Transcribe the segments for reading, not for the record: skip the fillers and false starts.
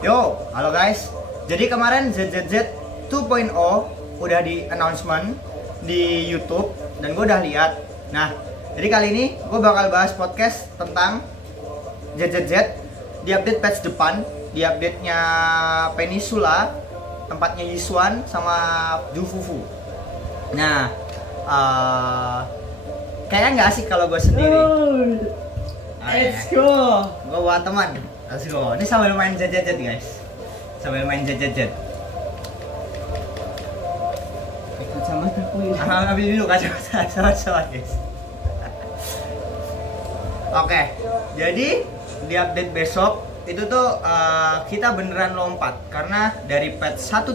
Yo, halo guys. Jadi kemarin ZZZ 2.0 udah di announcement di YouTube dan gue udah lihat. Nah, jadi kali ini gue bakal bahas podcast tentang ZZZ di update patch depan, di update-nya Peninsula, tempatnya Yiswan sama Jufufu. Nah, kayaknya nggak asik kalau gue sendiri. Let's go. Gue bawa teman. Let's go. Ini sambil main ZZZ guys. Sambil main ZZZ. Kacamata aku ya. Ambil dulu kacamata sama-sama guys. Oke, jadi di update besok itu tuh kita beneran lompat karena dari patch 1.7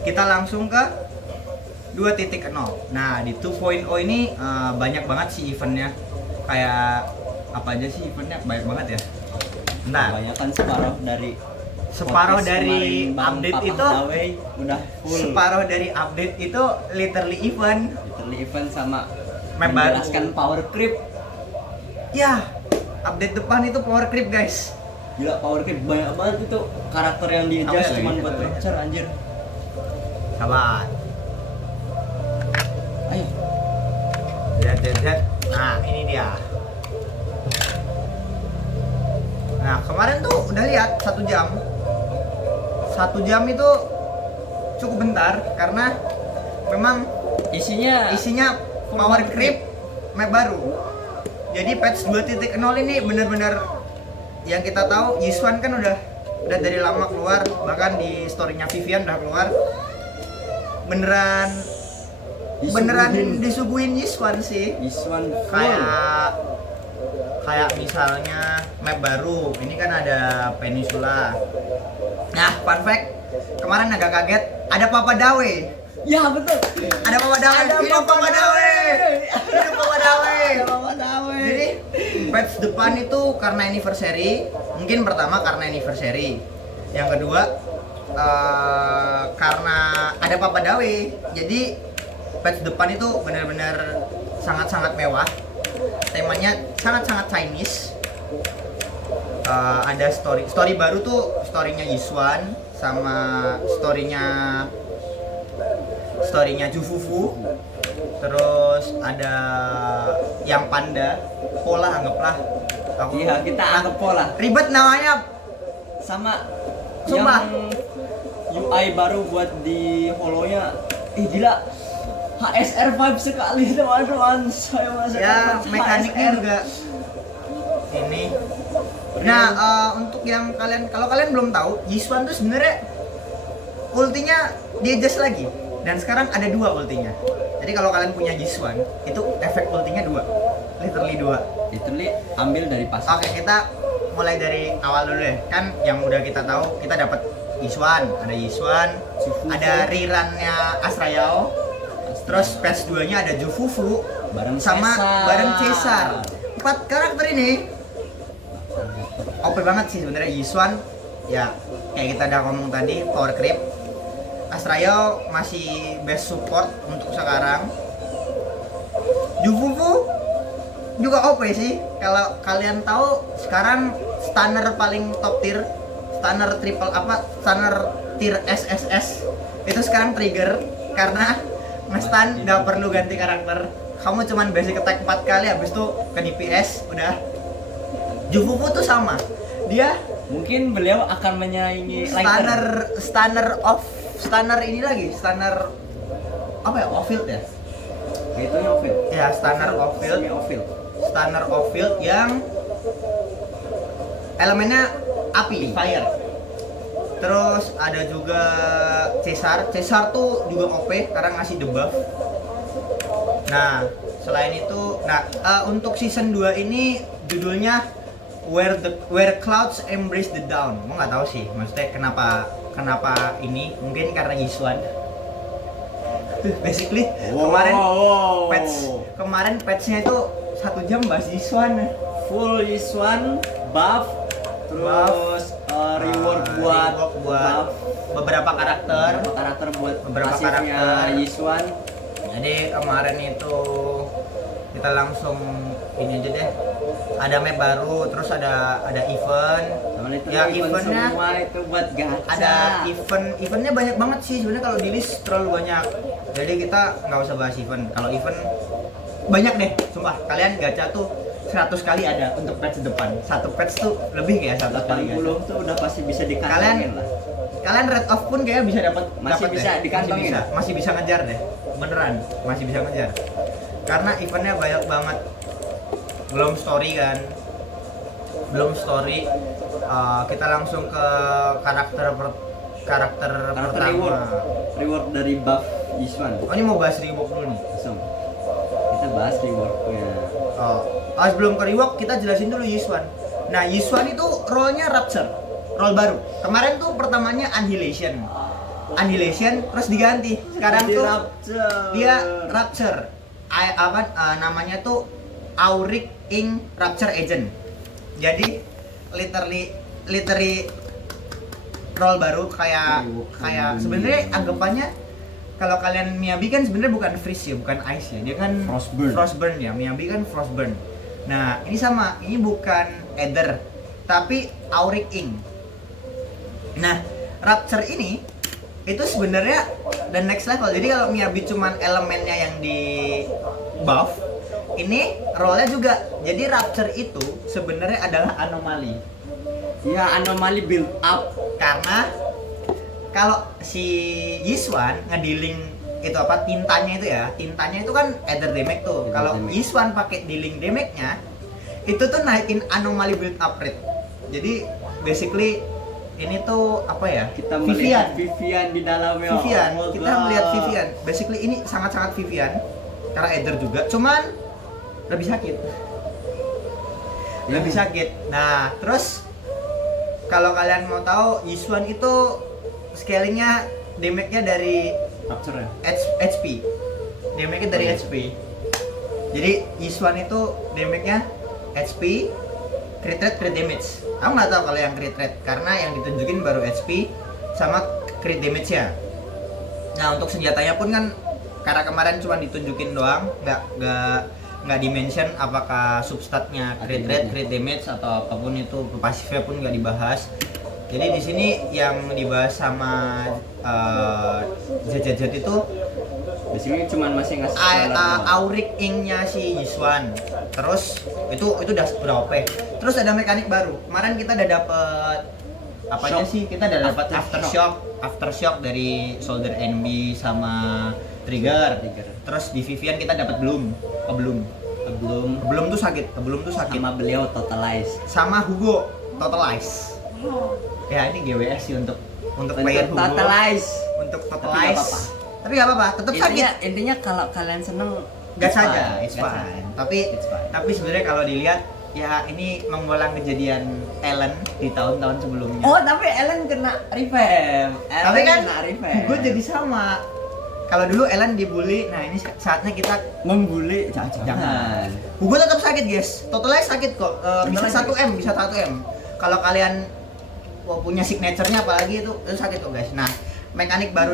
kita langsung ke 2.0. Nah di 2.0 ini banyak banget sih eventnya. Kayak apa aja sih eventnya, banyak banget ya. Nah, Kebanyakan separuh dari update Papa itu Dawe udah full. separuh dari update itu literally event. Literally event sama Map baru. menjelaskan power creep. Ya, update depan itu power creep guys. Gila, power creep banyak banget itu karakter yang di adjust Apa ya, cuman gitu buat ya? capture anjir. Sabar. Ayo. ZZZ. Nah, ini dia. Nah, kemarin tuh udah lihat 1 jam. 1 jam itu cukup bentar karena memang isinya power creep map baru. Jadi patch 2.0 ini benar-benar yang kita tahu Yiswan kan udah dari lama keluar, bahkan di story-nya Vivian udah keluar. Beneran disuguhin Yiswan sih. Yiswan full. Kayak misalnya map baru, ini kan ada Peninsula. Nah, fun fact, kemarin agak kaget, ada Papa Dawe. Ya betul. Ada Papa Dawe. Hidup Papa Dawe. Hidup Papa Dawe. Papa Dawe. Jadi patch depan itu karena anniversary, mungkin pertama karena anniversary. Yang kedua karena ada Papa Dawe. Jadi patch depan itu benar-benar sangat-sangat mewah. Temanya sangat-sangat Chinese. Ada story baru tuh, storynya Yiswan sama storynya Jufufu. Terus ada yang panda, pola anggaplah. Iya, kita anggap pola. Ribet namanya. Sama Sumpah. yang UI baru buat di holonya. Gila. HSR vibe sekali teman-teman. Saya masuk Ya, mekaniknya juga ini. Nah, untuk yang kalau kalian belum tahu, Yiswan tuh sebenarnya ultinya di adjust lagi. Dan sekarang ada 2 ultinya. Jadi kalau kalian punya Yiswan, itu efek ultinya 2. Literally 2. Literally ambil dari pas. Oke, kita mulai dari awal dulu deh. Kan yang udah kita tahu, kita dapat Yiswan, Jufufu. ada rerunnya Asrayao. Terus patch 2-nya ada Jufufu Bareng Caesar. 4 karakter ini OP banget sih sebenarnya. Yiswan ya kayak kita udah ngomong tadi, power creep. Asrayao masih best support untuk sekarang. Jufufu juga OP sih. Kalau kalian tahu sekarang stunner paling top tier, stunner tier SSS itu sekarang trigger karena nge-stun nggak perlu ganti karakter. Kamu cuman basic attack 4 kali, habis itu ke DPS udah. Jufufu tuh sama. Dia Mungkin beliau akan menyaingi Lighter. stunner ini lagi, stunner apa ya? Off-field ya? Itu yang off-field. Ya, stunner off-field. Off-field. Stunner off-field yang elemennya api, fire. Terus ada juga Caesar tuh juga OP karena ngasih debuff. Nah, selain itu, untuk season 2 ini judulnya Where Clouds Embrace the Dawn. Gue nggak tahu sih, maksudnya kenapa ini? Mungkin karena Yiswan. Basically kemarin patchnya itu 1 jam bahas Yiswan. Full Yiswan, buff, terus reward buat beberapa karakter buat beberapa pasifnya karakter. Yiswan. Jadi kemarin itu kita langsung ini aja deh. Ada map baru, terus ada event. Teman itu Ya, event eventnya semua itu buat gacha. ada eventnya banyak banget sih sebenarnya, kalau di list terlalu banyak. Jadi kita nggak usah bahas event. Kalau event banyak deh, sumpah. Kalian gacha tuh 100 kali ada untuk patch depan. Satu patch tuh lebih kayak 100 kali gacha. 80 tuh udah pasti bisa dikantongin lah. Kalian red off pun kayak bisa dapat Masih bisa dikantongin. masih bisa ngejar deh, beneran masih bisa ngejar karena eventnya banyak banget. Belum story kan, kita langsung ke karakter Karakter pertama. reward dari buff Yiswan. Oh, ini mau bahas reward dulu nih. Langsung kita bahas rewardnya. Sebelum ke reward kita jelasin dulu Yiswan. Nah, Yiswan itu role-nya Rapture, role baru. Kemarin tuh pertamanya Annihilation, terus diganti. Sekarang Jadi tuh Rapture. dia Rapture. Namanya tuh Auric Ink Rapture Agent. Jadi literally role baru kayak sebenarnya anggapannya kalau kalian Miyabi kan sebenarnya bukan freeze ya, bukan ice ya. Dia kan frostburn ya. Miyabi kan frostburn. Nah, ini sama. Ini bukan Ether, tapi Auric Ink. Nah, Rapture ini itu sebenarnya the next level. Jadi kalau Miyabi cuman elemennya yang di buff, ini role-nya juga. Jadi Rapture itu sebenarnya adalah anomali. Ya, anomali build up. Karena kalau si Yiswan ngedealing itu apa tintanya itu kan ether damage tuh. Kalau Yiswan pakai dealing damage-nya itu tuh naikin anomali build up rate. Jadi basically ini tuh apa ya? Kita melihat Vivian di dalamnya. Kita melihat Vivian. Basically ini sangat-sangat Vivian karena ether juga. Cuman lebih sakit. Lebih sakit. Nah, terus kalau kalian mau tahu, Yiswan itu scalingnya damage-nya dari Rapture ya? HP. Damage-nya dari HP. Jadi Yiswan itu damage-nya HP, crit rate, crit damage. Aku nggak tahu kalau yang crit rate karena yang ditunjukin baru HP sama crit damage-nya. Nah, untuk senjatanya pun kan karena kemarin cuma ditunjukin doang, nggak dimention apakah substatnya crit rate, crit damage atau apapun itu, pasifnya pun nggak dibahas. Jadi di sini yang dibahas sama Zed itu di sini cuma masih ngasih Auric Ink-nya si Yiswan. Terus itu udah berapa? Terus ada mekanik baru. Kemarin kita udah dapet apa aja sih? Kita udah dapet aftershock dari Soldier NB sama Trigger. Terus di Vivian kita dapat Bloom tuh sakit. Sama beliau Totalize. Sama Hugo Totalize. Ya ini GWS sih untuk player Hugo. Totalize. Untuk Totalize. Tapi nggak apa-apa, tetap sakit. Intinya kalau kalian seneng gas saja, it's fine. Tapi sebenarnya kalau dilihat ya ini mengulang kejadian Ellen di tahun-tahun sebelumnya. Oh, tapi Ellen kena revamp. Tapi kan Hugo jadi sama. Kalau dulu Ellen dibully, nah ini saatnya kita membuli. Jangan. Hugo tetap sakit, guys. Totalize sakit kok. Bisa 1M. Kalau kalian punya signature-nya apalagi itu sakit kok, guys. Nah, mekanik baru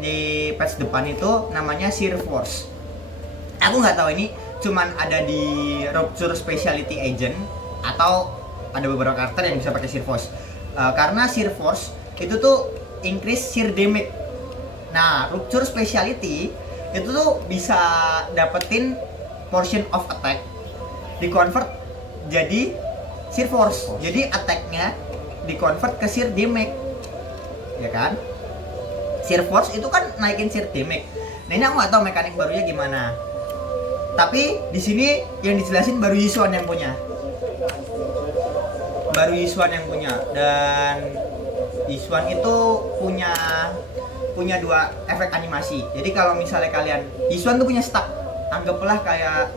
di patch depan itu namanya Sheer Force. Aku nggak tahu ini cuman ada di Rupture Specialty Agent atau ada beberapa karakter yang bisa pakai Sheer Force. Karena Sheer Force itu tuh increase sheer damage. Nah, Rupture Specialty itu tuh bisa dapetin portion of attack di convert jadi Sheer Force. Jadi attack-nya di convert ke sheer damage. Ya kan? Sheer Force itu kan naikin sheer damage. Nah, ini aku nggak tahu mekanik barunya gimana. Tapi di sini yang dijelasin baru Yiswan yang punya. Dan Yiswan itu punya dua efek animasi. Jadi kalau misalnya kalian Yiswan tuh punya stack. Anggaplah kayak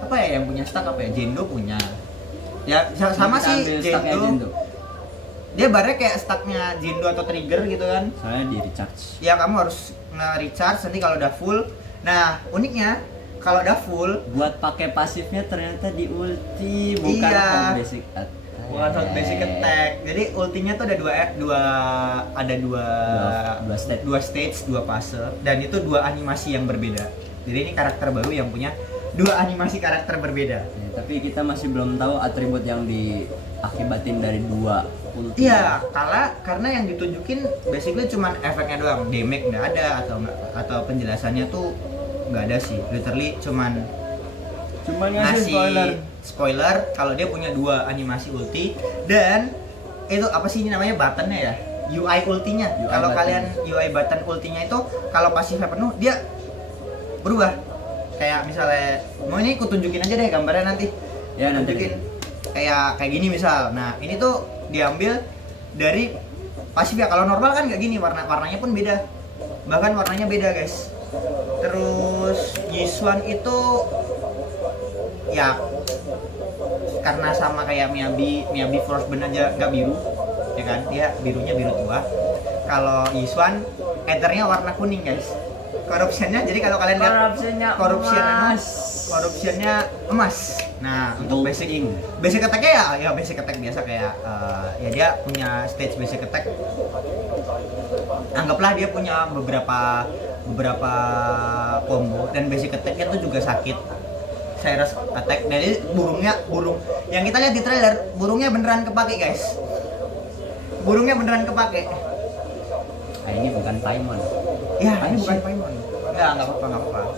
apa ya yang punya stack apa ya? Jendo punya. Ya sama sih Jendo. Dia barnya kayak stacknya Jendo atau Trigger gitu kan. Soalnya di recharge. Ya kamu harus nge-recharge nanti kalau udah full. Nah, uniknya kalau udah full buat pakai pasifnya ternyata di ulti bukan hot basic attack. Bukan hot basic attack. Jadi ultinya tuh ada dua stage, dua fase dan itu dua animasi yang berbeda. Jadi ini karakter baru yang punya dua animasi karakter berbeda. Ya, tapi kita masih belum tahu atribut yang diakibatin dari dua ulti. Iya, karena yang ditunjukin basically cuman efeknya doang, damage nggak ada atau penjelasannya tuh nggak ada sih, literally cuman ngasih spoiler kalau dia punya dua animasi ulti dan itu apa sih ini namanya buttonnya ya, UI ultinya. Kalau kalian UI button ultinya itu kalau pasifnya penuh dia berubah. Kayak misalnya mau ini ku tunjukin aja deh gambarnya nanti. Ya nanti. Tunjukin kayak gini misal. Nah ini tuh diambil dari pasif ya. Kalau normal kan nggak gini, warnanya pun beda. Bahkan warnanya beda guys. Terus Yishuan itu ya karena sama kayak Miyabi Frostburn aja nggak biru, ya kan? Dia birunya biru tua. Kalau Yishuan ethernya warna kuning guys. Corruptionnya, jadi kalau kalian lihat corruptionnya emas. Nah untuk basic attack-nya ya basic attack biasa kayak ya dia punya stage basic attack. Anggaplah dia punya beberapa combo dan basic attack-nya tuh juga sakit. Cyrus attack, jadi burung yang kita lihat di trailer, burungnya beneran kepake guys. Burungnya beneran kepake. Ah, ini bukan Paimon. Ya, ini bukan Paimon. Enggak apa-apa.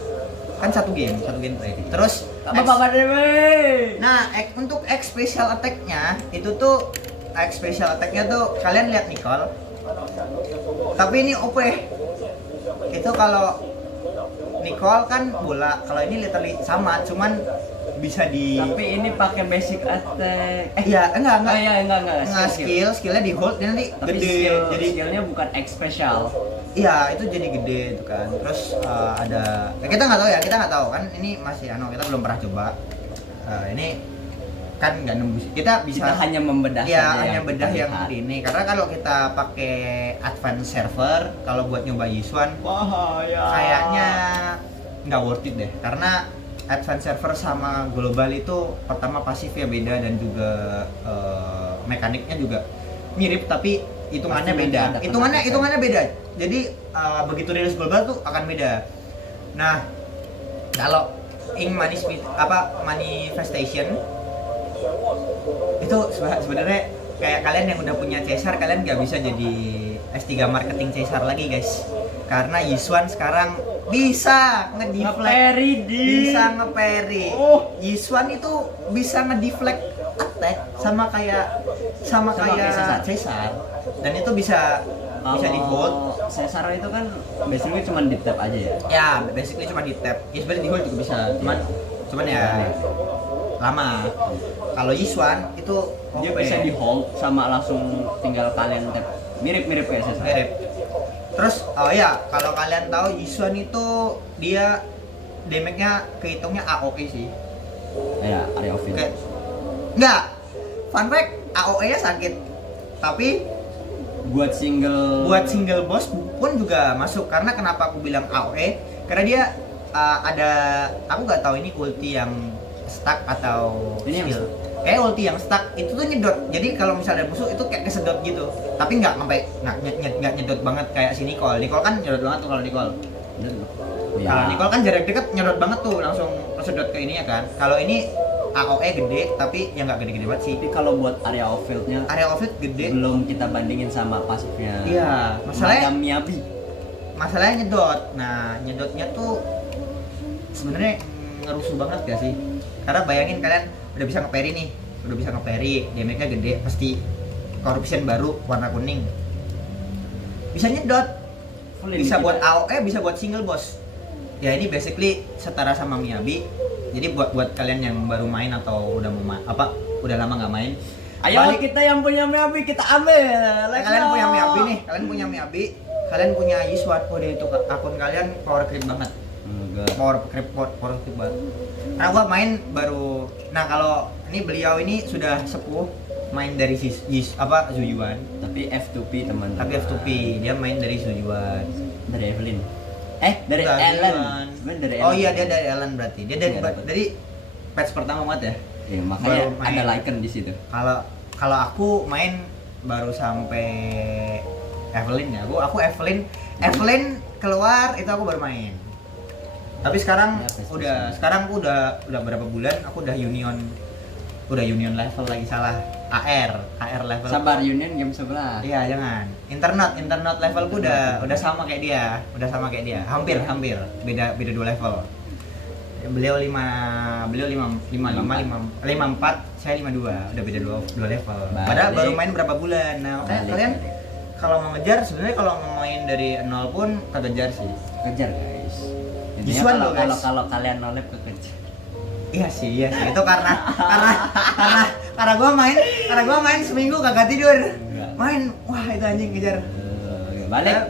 Kan satu game play. Terus Apa deh? Nah, untuk X special attack-nya itu tuh X special attack-nya tuh kalian lihat Nicole. Tapi ini OP. Itu kalau Nicole kan bola, kalau ini literally sama, cuman bisa Tapi ini pakai basic attack. Enggak. Enggak. Skillnya di hold dan nanti Tapi gede. jadi skillnya bukan X special. Iya, itu jadi gede itu kan. Terus ada kita nggak tahu kan, ini masih kita belum pernah coba. Ini kan nggak nembus. Kita hanya membedah hanya bedah yang ini. Karena kalau kita pakai advance server, kalau buat nyoba Yishuan bahaya. Kayaknya nggak worth it deh. Karena advance server sama global itu pertama pasifnya beda dan juga mekaniknya juga mirip tapi hitungannya beda. Hitungannya beda. Jadi begitu rilis global tuh akan beda. Nah, kalau manifestation itu sebenarnya kayak kalian yang udah punya Caesar, kalian nggak bisa jadi S3 marketing Caesar lagi guys. Karena Yishuan sekarang bisa ngedeflect, bisa nge-parry. Yishuan itu bisa ngedeflect attack sama kayak Caesar. Dan itu bisa di hold. Caesar itu kan basically cuma di tap aja ya. Ya, basically cuma di tap. Ya sebenarnya di hold juga bisa. Cuman ya lama. Kalau Yishuan itu dia bisa di hold sama langsung tinggal kalian tap. Mirip kayak Caesar. Mirip. Terus kalau kalian tahu Yishuan itu dia damage-nya kehitungnya AOE sih. Ya, area of it. Enggak. Fun fact, AOE-nya sakit. Tapi buat single boss pun juga masuk. Karena kenapa aku bilang AOE? Karena dia ada, aku nggak tahu ini ulti yang stuck atau ini skill. Kayak ulti yang stuck itu tuh nyedot. Jadi kalau misalnya ada musuh itu kayak kesedot gitu. Tapi nggak nyedot banget kayak si Nicole. Nicole kan nyedot banget tuh kalau Nicole. Ya. Kalau Nicole kan jarak dekat nyedot banget tuh, langsung kesedot ke ininya kan. Kalau ini AOE gede tapi yang nggak gede-gede banget sih. Tapi kalau buat area of field-nya gede. Belum kita bandingin sama pasifnya. Iya, masalahnya Miyabi. Masalahnya nyedot. Nah, nyedotnya tuh sebenarnya ngerusuh banget gak sih? Karena bayangin kalian udah bisa nge-parry, damage-nya gede, pasti corruption baru warna kuning. Bisa nyedot. Bisa buat AOE, bisa buat single boss. Ya ini basically setara sama Miyabi. Jadi buat kalian yang baru main atau udah udah lama nggak main, ayo kita yang punya Miyabi kita ambil. Kalian punya Miyabi, kalian punya Yishuan. Deh itu akun kalian power creep banget. Power creep banget. Karena gua main baru. Nah kalau beliau ini sudah sepuh, main dari Zuyuan. Tapi F2P teman-teman. Tapi F2P dia main dari Zuyuan. Dari Evelyn. Dari Ellen. Oh iya dia dari Ellen berarti. Dia dari patch pertama banget ya. Iya makanya ada Lycan di situ. Kalau aku main baru sampai Evelyn ya. Aku Evelyn keluar itu aku baru main. Tapi sekarang Ya, best sekarang aku udah berapa bulan aku udah union level lagi, salah. AR level. Sabar, Union game 11. Iya, jangan. Internet levelku udah sama kayak dia. Hampir. Beda 2 level. Beliau 54, saya 52. Udah beda 2 level. Padahal baru main berapa bulan. Nah, kalian kalau mau ngejar, sebenarnya kalau mau main dari 0 pun kejar sih. Kejar guys. Visual Intinya loh, guys. kalau kalian nolep kekejar. Iya sih. Itu karena gua main seminggu kagak tidur. Enggak. Main, wah itu anjing ngejar.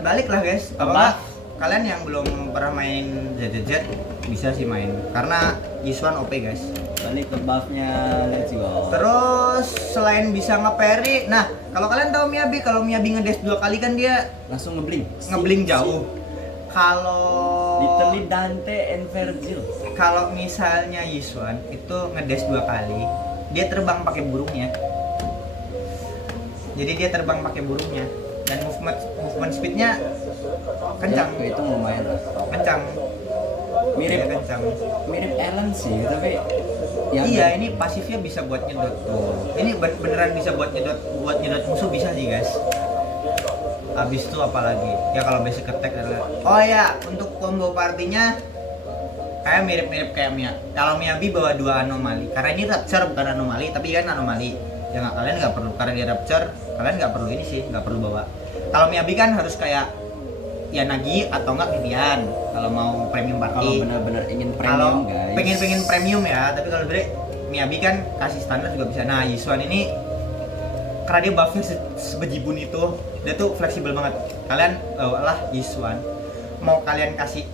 Balik lah guys. Apa? Kalian yang belum pernah main ZZZ bisa sih main karena Yiswan OP guys. Balik ke buffnya, let's go. Terus selain bisa nge-parry, nah kalau kalian tahu Miyabi, kalau Miyabi ngedash 2 kali kan dia Langsung ngebling. ngebling jauh. Kalau Literally Dante and Virgil. kalau misalnya Yiswan itu ngedash 2 kali, dia terbang pakai burungnya. Jadi dia terbang pakai burungnya dan movement speednya kencang. Ya, itu lumayan lah. Kencang. Mirip Iya, kencang. mirip Ellen sih, tapi ya Iya, ini pasifnya bisa buat nyedot tuh. Ini beneran bisa buat nyedot musuh bisa sih guys. Habis itu apalagi? Ya kalau basic attack adalah. Oh ya, untuk combo partinya kayak mirip-mirip kayak Mia. Kalau Miyabi bawa 2 anomali. Karena ini Rapture bukan anomali, tapi kan anomali. Ya kalian nggak perlu, karena dia Rapture, kalian nggak perlu ini sih, nggak perlu bawa. Kalau Miyabi kan harus kayak ya Nagi atau enggak Vivian kalau mau premium kalau party. benar-benar ingin Kalau premium guys. pengen premium ya, tapi kalau dari Miyabi kan kasih standar juga bisa. Nah, Yiswan ini karena dia buffnya sebejibun itu, dia tuh fleksibel banget. Kalian lah Yiswan, mau kalian kasih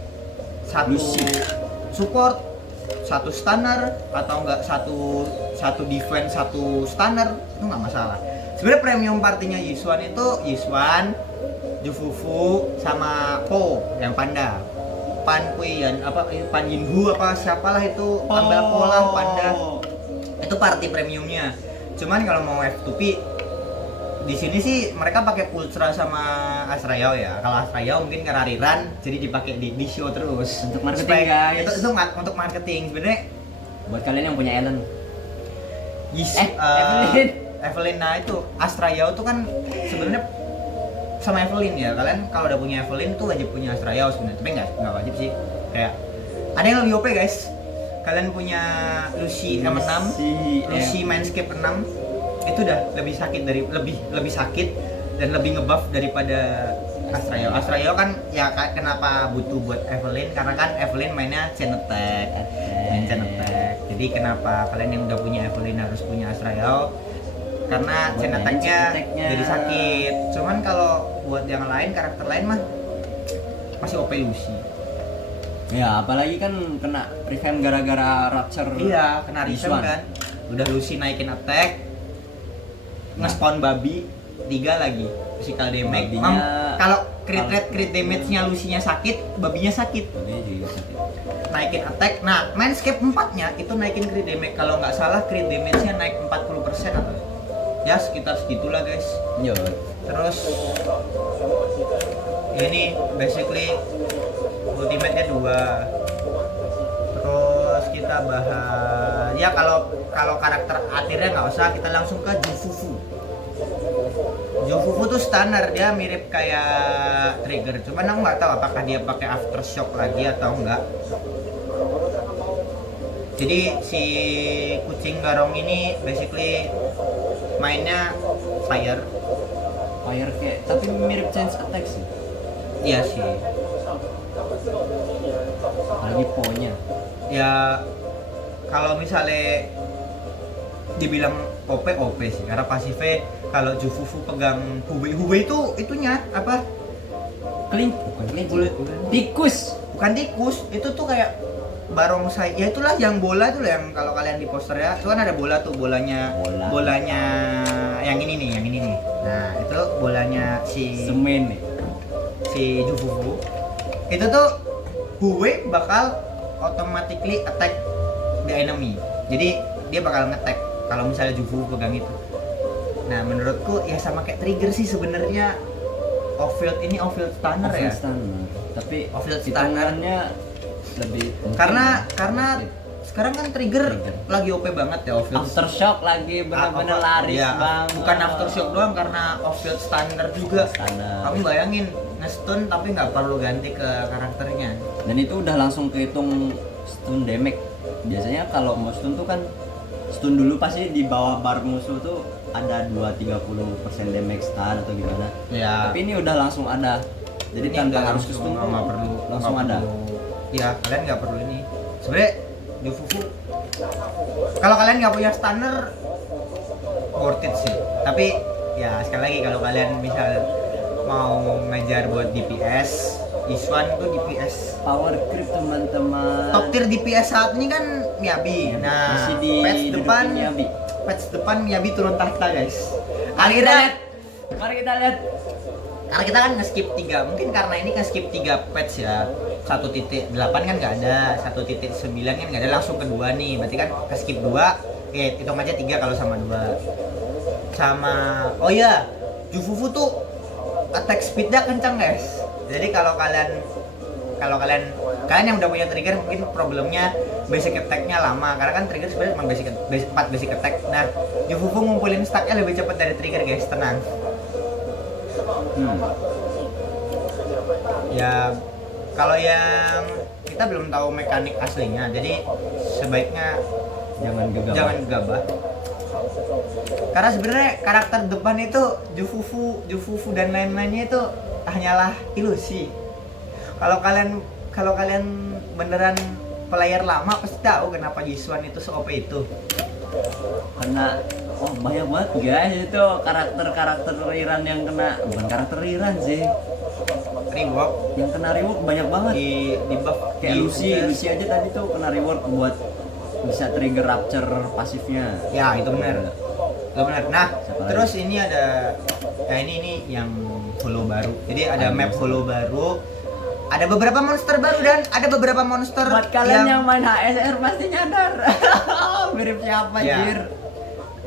satu Lucy. support, satu stunner atau enggak satu defense, satu stunner itu nggak masalah. Sebenarnya premium partinya Yiswan itu Yiswan, Jufufu sama Po yang panda. Pan Kuiyan apa Pan Yinhu apa siapalah itu ambil pola panda. Itu party premiumnya. Cuman kalau mau F2P di sini sih mereka pakai Ultra sama Asrayao ya. Kalau Asrayao mungkin karena rerun jadi dipakai di show terus Untuk marketing, guys. Itu untuk marketing sebenarnya. Buat kalian yang punya Ellen. Evelyn, nah itu Asrayao tuh kan sebenarnya sama Evelyn ya. Kalian kalau udah punya Evelyn tuh wajib punya Asrayao sebenarnya, tapi nggak wajib sih. Kayak ada yang lebih OP guys. Kalian punya Lucy M6, Lucy Mindscape 6 itu udah lebih sakit dan lebih ngebuff daripada Asrayao. Asrayao kan ya kenapa butuh buat Evelyn, karena kan Evelyn mainnya chain attack. Jadi kenapa kalian yang udah punya Evelyn harus punya Asrayao? Karena Buat chain main attack-nya chain attack-nya. jadi sakit. Cuman kalau buat yang lain, karakter lain mah masih OP Lucy. Ya, apalagi kan kena revamp gara-gara Rapture. Iya, kena revamp Yiswan. kan. Udah Lucy naikin attack, nge-spawn babi 3 lagi. Physical damage. Babinya- Kalau crit damage-nya Lucy-nya sakit, babinya sakit. Babinya juga sakit. Naikin attack. Nah, Mindscape 4-nya itu naikin crit damage. Kalau nggak salah crit damage-nya naik 40% atau ya sekitar segitulah guys. Yo. Terus ini basically ultimate-nya 2. Terus kita bahas ya kalau karakter akhirnya nggak usah, kita langsung ke Jufufu. Jufufu tuh standar, dia mirip kayak Trigger, cuman aku nggak tahu apakah dia pakai aftershock lagi atau enggak. Jadi si kucing garong ini basically mainnya fire. Fire kayak tapi mirip Chance Attack sih. Iya sih. Apalagi Po-nya. Ya kalau misalnya dibilang OP sih, karena pasifnya kalau Jufufu pegang Hubei itu itunya apa? Bukan Kulit tikus. bukan tikus, itu tuh kayak barongsai. Ya itulah yang bola itu yang kalau kalian di poster ya, itu kan ada bola tuh, bolanya yang ini nih. Nah, itu bolanya Semen nih. si Jufufu. Itu tuh Hue bakal automatically attack the enemy. Jadi dia bakal nge-attack kalau misalnya Jufufu pegang itu. Nah, menurutku ya sama kayak Trigger sih sebenarnya. Off-field stunner ya. Standar. Tapi Off-field hitungannya lebih karena sekarang kan trigger lagi OP banget ya off-field. Aftershock lagi benar-benar laris Iya, banget. bukan aftershock doang, karena off-field standar juga. Standar. Kamu bayangin nge-stun tapi nggak perlu ganti ke karakternya. Dan itu udah langsung kehitung stun damage. Biasanya kalau mau stun tuh kan stun dulu pasti di bawah bar musuh tuh ada 2-30% damage stun atau gimana. Ya. Tapi ini udah langsung ada. Jadi Ini tanpa nggak harus langsung, stun tuh nggak perlu langsung nggak ada. perlu. Ya kalian nggak perlu ini. Sebenarnya Jufufu kalau kalian nggak punya stunner worth it sih. Tapi ya sekali lagi kalau kalian misal mau ngejar buat DPS, Iswan tuh DPS Power creep teman-teman. top tier DPS saat ini kan Miyabi. Nah, Masih di patch depan Miyabi. patch depan Miyabi turun tahta guys. Mari kita Akhirnya lihat. Mari kita lihat. karena kita kan nge-skip 3, mungkin karena ini nge-skip 3 patch ya. 1.8 kan nggak ada, 1.9 kan nggak ada, langsung kedua nih. Berarti kan ke-skip 2, hitung aja 3 kalau sama 2. Sama, oh iya, Jufufu tuh attack speednya kencang guys. Jadi kalau kalian yang udah punya trigger mungkin problemnya basic attack-nya lama, karena kan trigger sebenarnya cuma basic 4 basic attack. Nah, Jufufu ngumpulin stack-nya lebih cepat dari trigger guys, tenang. Ya kalau yang kita belum tahu mekanik aslinya, jadi sebaiknya jangan gegabah. Karena sebenarnya karakter depan itu Jufufu dan lain-lainnya itu hanyalah ilusi. Kalau kalian beneran player lama pasti tahu kenapa Yiswan itu se-OP itu. Karena banyak banget guys itu karakter Iran yang kena, bukan karakter Iran sih, Reward yang kena reward banyak banget. di buff Kayak Lucy aja tadi tuh kena reward buat bisa trigger rapture pasifnya. Ya itu benar. Itu benar. Nah, Siapa terus ini ada ini yang follow baru. Jadi ada map follow baru. Ada beberapa monster baru dan ada beberapa monster Buat kalian yang main HSR pasti nyadar. Mirip siapa Ya. jir?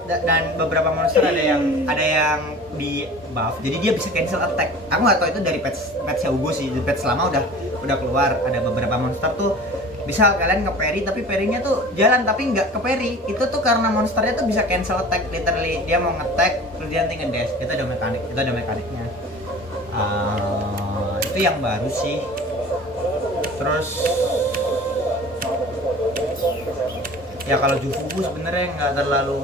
Dan beberapa monster ada yang di buff, jadi dia bisa cancel attack. Aku nggak tahu itu dari patch Hugo sih, di patch lama udah keluar. Ada beberapa monster tuh bisa kalian nge-parry, tapi parry-nya tuh jalan tapi nggak ke-parry. Itu tuh karena monsternya tuh bisa cancel attack, literally dia mau nge-attack terus dia nanti nge-dash. Itu ada mekaniknya. Itu yang baru sih. Terus ya kalau Jufufu sebenarnya nggak terlalu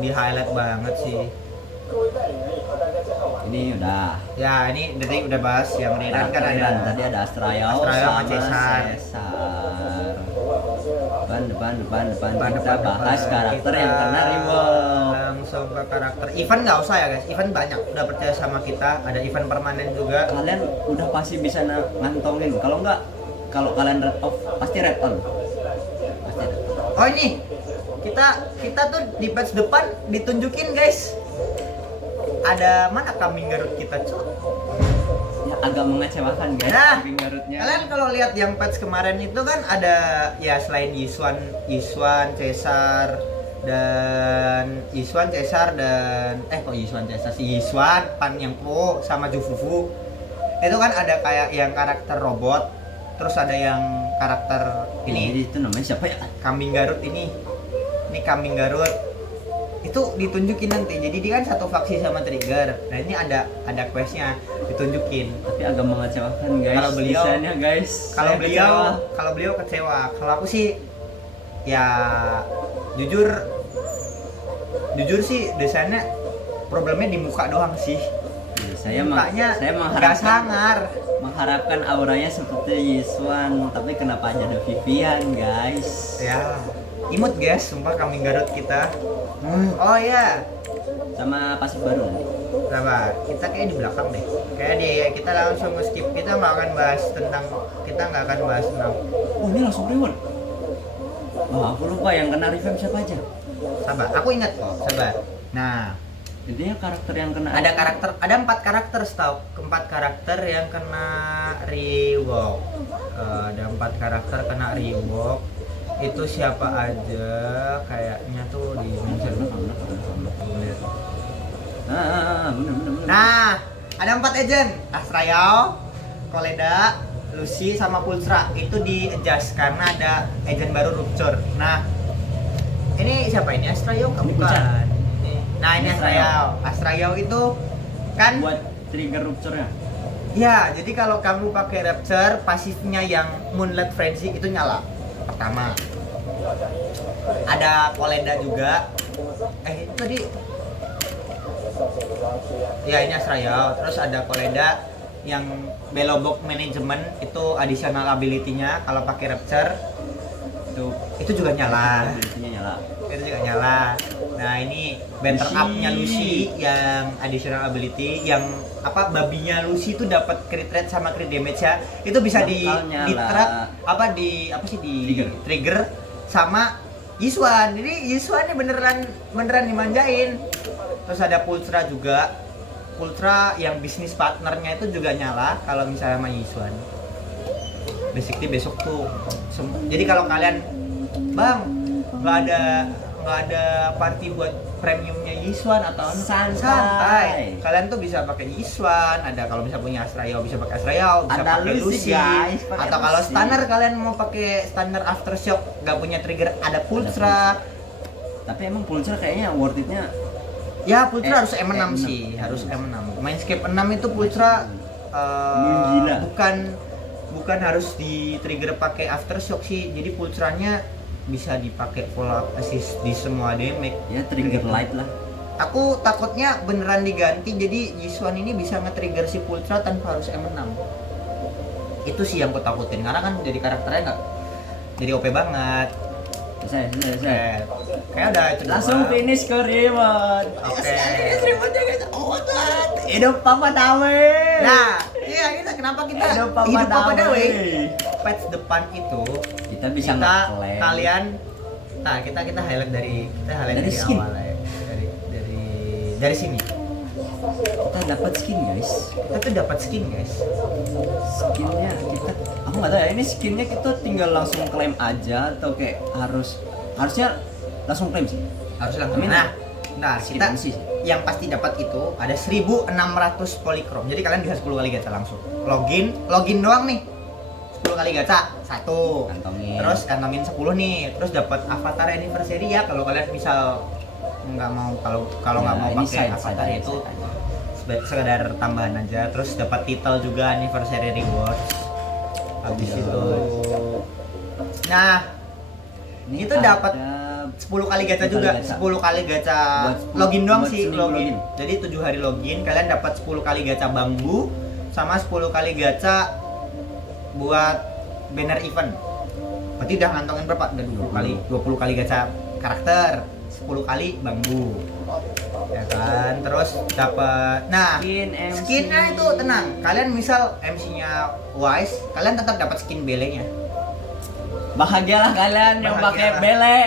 di highlight banget sih. Ini udah. Ya ini dari udah bahas yang Riran kan ada. Tadi ada Astrayo sama Caesar. Depan Depan, kita bahas karakter yang kena reward. Langsung ke karakter. Event nggak usah ya guys. Event banyak. Udah percaya sama kita. Ada event permanen juga. Kalian udah pasti bisa ngantongin. Kalau kalian red off pasti red on. Pasti red on. Oh ini kita tuh di patch depan ditunjukin guys. Ada mana kambing Garut kita cuy? Ya agak mengecewakan guys, Nah, kambing Garutnya. Kalian kalau lihat yang patch kemarin itu kan ada ya selain Yiswan, Caesar dan Yiswan, Pan yang Pro sama Jufufu. Itu kan ada kayak yang karakter robot, terus ada yang karakter ini itu namanya siapa ya? kambing Garut ini kambing Garut. Itu ditunjukin nanti, jadi dia kan satu faksi sama trigger. Nah ini ada questnya ditunjukin. Tapi agak mengecewakan guys. Kalau beliau- desainnya guys. Kalau Saya beliau kecewa. Kalau aku sih ya jujur sih desainnya problemnya di muka doang sih. kecewa. Mukanya Saya nggak sangar. mengharapkan auranya seperti Yiswan, tapi kenapa aja ada Vivian guys? Ya imut guys, sumpah kambing Garut kita. Oh ya, Sama pasif baru nanti. sabar. Kita kayak di belakang deh. Kayak kita langsung skip. Kita nggak akan bahas tentang Oh ini langsung reward. Wah aku lupa yang kena revamp siapa aja. sabar. Aku ingat kok, sabar. Nah, Intinya karakter yang kena ada 4 karakter setahu. 4 karakter yang kena reward. Ada 4 karakter kena reward. Itu siapa aja kayaknya tuh di mention. bener. Nah, ada 4 agent. Astrayao, Koleda, Lucy sama Pulsra itu di adjust karena ada agent baru Rupture. Nah, ini siapa ini? Astrayo kan Ini bukan? Kuchan. Nah, ini Ini Astrayo. Astrayo itu kan Buat trigger rupture-nya. ya, jadi kalau kamu pakai Rapture, pasifnya yang Moonlight Frenzy itu nyala. Pertama. Ada Kolenda juga. Itu tadi. Ya, ini Astrayo. Terus ada Kolenda yang Belobok Management itu additional ability-nya kalau pakai Rapture itu juga nyala. Ability-nya nyala. Itu juga nyala. Nah, ini better Lucy. up-nya Lucy yang additional ability yang babinya Lucy itu dapat crit rate sama crit damage ya. Itu bisa di Bakal trap nyala. di Trigger. trigger sama Yiswan. Jadi Yiswan ini beneran dimanjain. Terus ada Pulsra juga. Pulsra yang bisnis partnernya itu juga nyala kalau misalnya sama Yiswan. Basically besok tuh jadi kalau kalian bang nggak ada party buat premiumnya Yiswan atau santai. Kalian tuh bisa pakai Yiswan, ada kalau bisa punya Astrayo bisa pakai Astrayo, bisa Ada pakai Lucy, Lucy. guys, pakai Atau kalau Lucy. standar kalian mau pakai standar Aftershock nggak punya trigger ada Pulsra. Tapi emang Pulsar kayaknya worth it-nya Ya Pulsra harus M6 M6. sih, harus M6. Mindscape 6 itu Pulsra Gila. bukan harus di trigger pakai Aftershock sih. Jadi Pulsranya bisa dipakai follow up assist di semua damage. ya trigger light lah. Aku takutnya beneran diganti jadi Yiswan ini bisa nge-trigger si Pulsra tanpa harus M6. Itu sih yang aku takutin karena kan jadi karakternya nggak jadi OP banget. Selesai. Kayak udah itu Langsung doang. finish ke reward. Oke. Finish rewardnya guys. Oh Tuhan. Hidup Papa Dawe. Nah, iya kenapa kita Hidup Papa Papa Dawe. Dawe. Patch depan itu Kita bisa nge-claim. kalian kita highlight dari Dari skin. awal ya. Dari sini. Kita dapat skin guys. Kita tuh dapat skin, guys. Skinnya aku nggak tahu ya, ini skinnya kita tinggal langsung klaim aja atau kayak harusnya langsung klaim sih. Harus langsung. Amin. Nah, kita Sih. yang pasti dapat itu ada 1600 polychrome. Jadi kalian bisa 10 kali gacha langsung. Login doang nih. 10 kali gacha, 1. Kantongin. Terus kantongin 10 nih. Terus dapat avatar anniversary ya kalau kalian misal nggak mau kalau nggak mau ini pakai side avatar aja, itu side aja. sekedar tambahan aja. Terus dapat title juga anniversary reward. Habis Iya. itu nah, Ini itu dapat ada 10 kali gacha 10 juga, kali gacha. 10 kali gacha Buat 10 login doang buat sih, seminggu login. login. Jadi 7 hari login, kalian dapat 10 kali gacha bambu sama 10 kali gacha buat banner event. Berarti udah ngantongin berapa? Udah 20 kali gacha karakter, 10 kali bambu. Ya kan? Terus dapat Skin MC. skinnya itu tenang. Kalian misal MC-nya Wise, kalian tetap dapat skin belenya. Bahagialah kalian yang pakai Bahagialah. bele.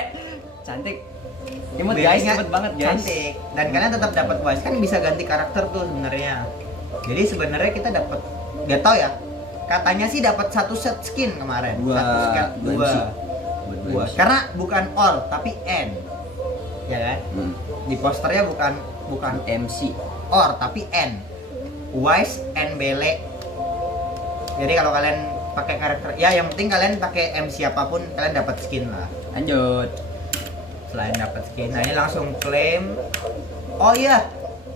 Cantik. Imut guys, Belenya cepet banget guys. cantik. Dan kalian tetap dapat Wise, kan bisa ganti karakter tuh sebenarnya. Jadi sebenarnya kita dapat, nggak tahu ya. Katanya sih dapat 1 set skin kemarin. Dua- 1 set, dua dua. MC. Buat Dua. MC. Karena bukan all tapi N. Ya kan? Hmm. Di posternya bukan MC. or tapi N. Wise N Bele. Jadi kalau kalian pakai karakter, ya yang penting kalian pakai M siapapun kalian dapat skin lah. Lanjut. Selain dapat skin, nah ini langsung klaim. Oh iya,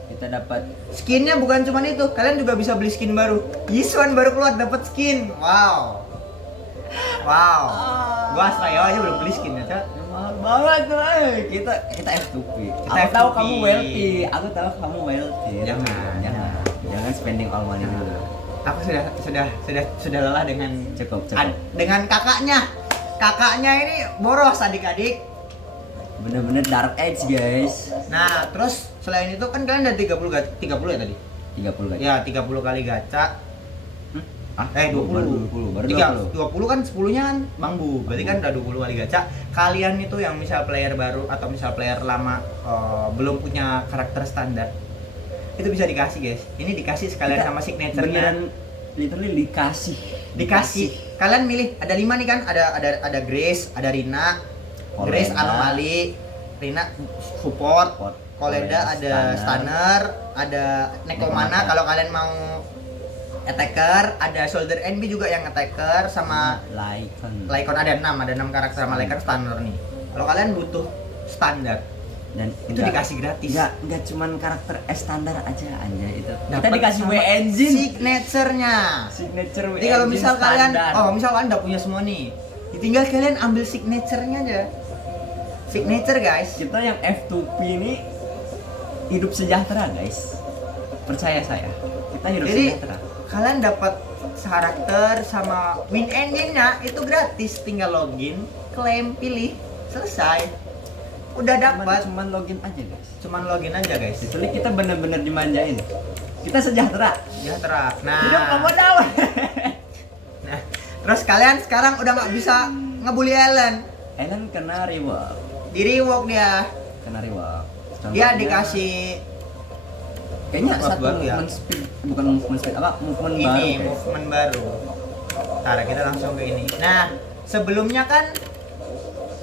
Kita dapat skinnya bukan cuma itu, kalian juga bisa beli skin baru. Yiswan baru keluar dapat skin. Wow. Gua Astrayo aja belum beli skin ya, Cak. mahal banget tuh. Kita F2P. Kita Aku tahu F2P. kamu wealthy. Aku tahu kamu wealthy. Jangan. Jangan spending all money dulu. Aku sudah lelah dengan Cukup. dengan kakaknya. Kakaknya ini boros adik-adik. Bener-bener dark age guys. Nah, terus selain itu kan kalian udah 30 ya tadi? 30 guys. Ya, 30 kali gacha. Ah, 20. Baru 20. 20 kan 10-nya kan bambu. Berarti kan udah 20 kali gacha. Kalian itu yang misal player baru atau misal player lama belum punya karakter standar. Itu bisa dikasih, guys. Ini dikasih sekalian sama signature-nya. Beneran literally Dikasih. Kalian milih ada 5 nih kan? Ada Grace, ada Rina, Grace Koleda. anomali, Rina support, Koleda ada Stunner. stunner, ada Nekomana Nekomana. kalau kalian mau attacker, ada Soldier NB juga yang attacker sama Lycon ada 6 karakter sama Lycon standar nih. Kalau kalian butuh standar dan itu dikasih gratis. Enggak cuman karakter S standar aja itu. Kita Dapet dikasih W sama engine. Signature-nya. Signature W. Jadi kalau misal kalian standar. misal kalian udah punya semua nih, tinggal kalian ambil signature-nya aja. Signature guys. Kita yang F2P ini hidup sejahtera guys. Percaya saya. Kita hidup Jadi sejahtera. kalian dapat karakter sama win engine-nya itu gratis, tinggal login, klaim, pilih, selesai. Udah dapat. Cuman login aja guys. Cuman login aja guys. Jadi kita bener-bener dimanjain. Kita sejahtera. Sejahtera. Nah. Hidup nggak modal. Nah, terus kalian sekarang udah nggak bisa ngebully Ellen. Ellen kena rework. Di rework dia. Kena rework. Dia dikasih kayaknya Maaf satu baru ya. movement speed, bukan movement speed, apa movement ini baru guys. movement baru. Ntar kita langsung ke ini. Nah,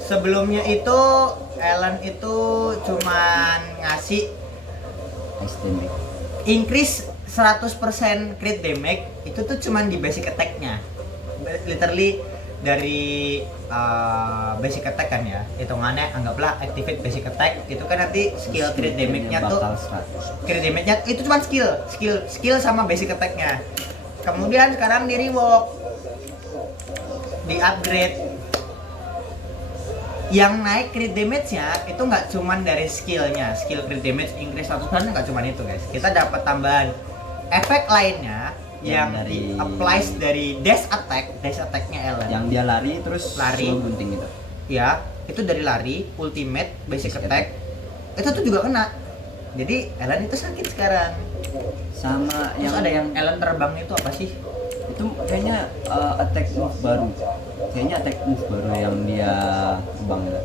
sebelumnya itu Ellen itu cuman ngasih Ice damage. increase 100% crit damage itu tuh cuman di basic attack-nya. Literally dari basic attack kan ya. Hitungannya anggaplah activate basic attack itu kan nanti skill crit damage-nya tuh bakal 100. crit damage-nya itu cuma skill sama basic attack-nya. Kemudian sekarang di rework, di upgrade, yang naik crit damage-nya itu nggak cuman dari skill-nya, skill crit damage increase 100% nggak cuman itu guys. Kita dapat tambahan efek lainnya yang dari applies dari dash attack-nya Ellen. Yang dia lari terus Lari. slow gunting gitu. Ya, itu dari lari, ultimate, basic attack. Itu tuh juga kena. Jadi Ellen itu sakit sekarang. Sama Terus yang ada yang Ellen terbang itu apa sih? itu kayaknya attack move baru. Kayaknya attack move baru yang dia terbang gitu.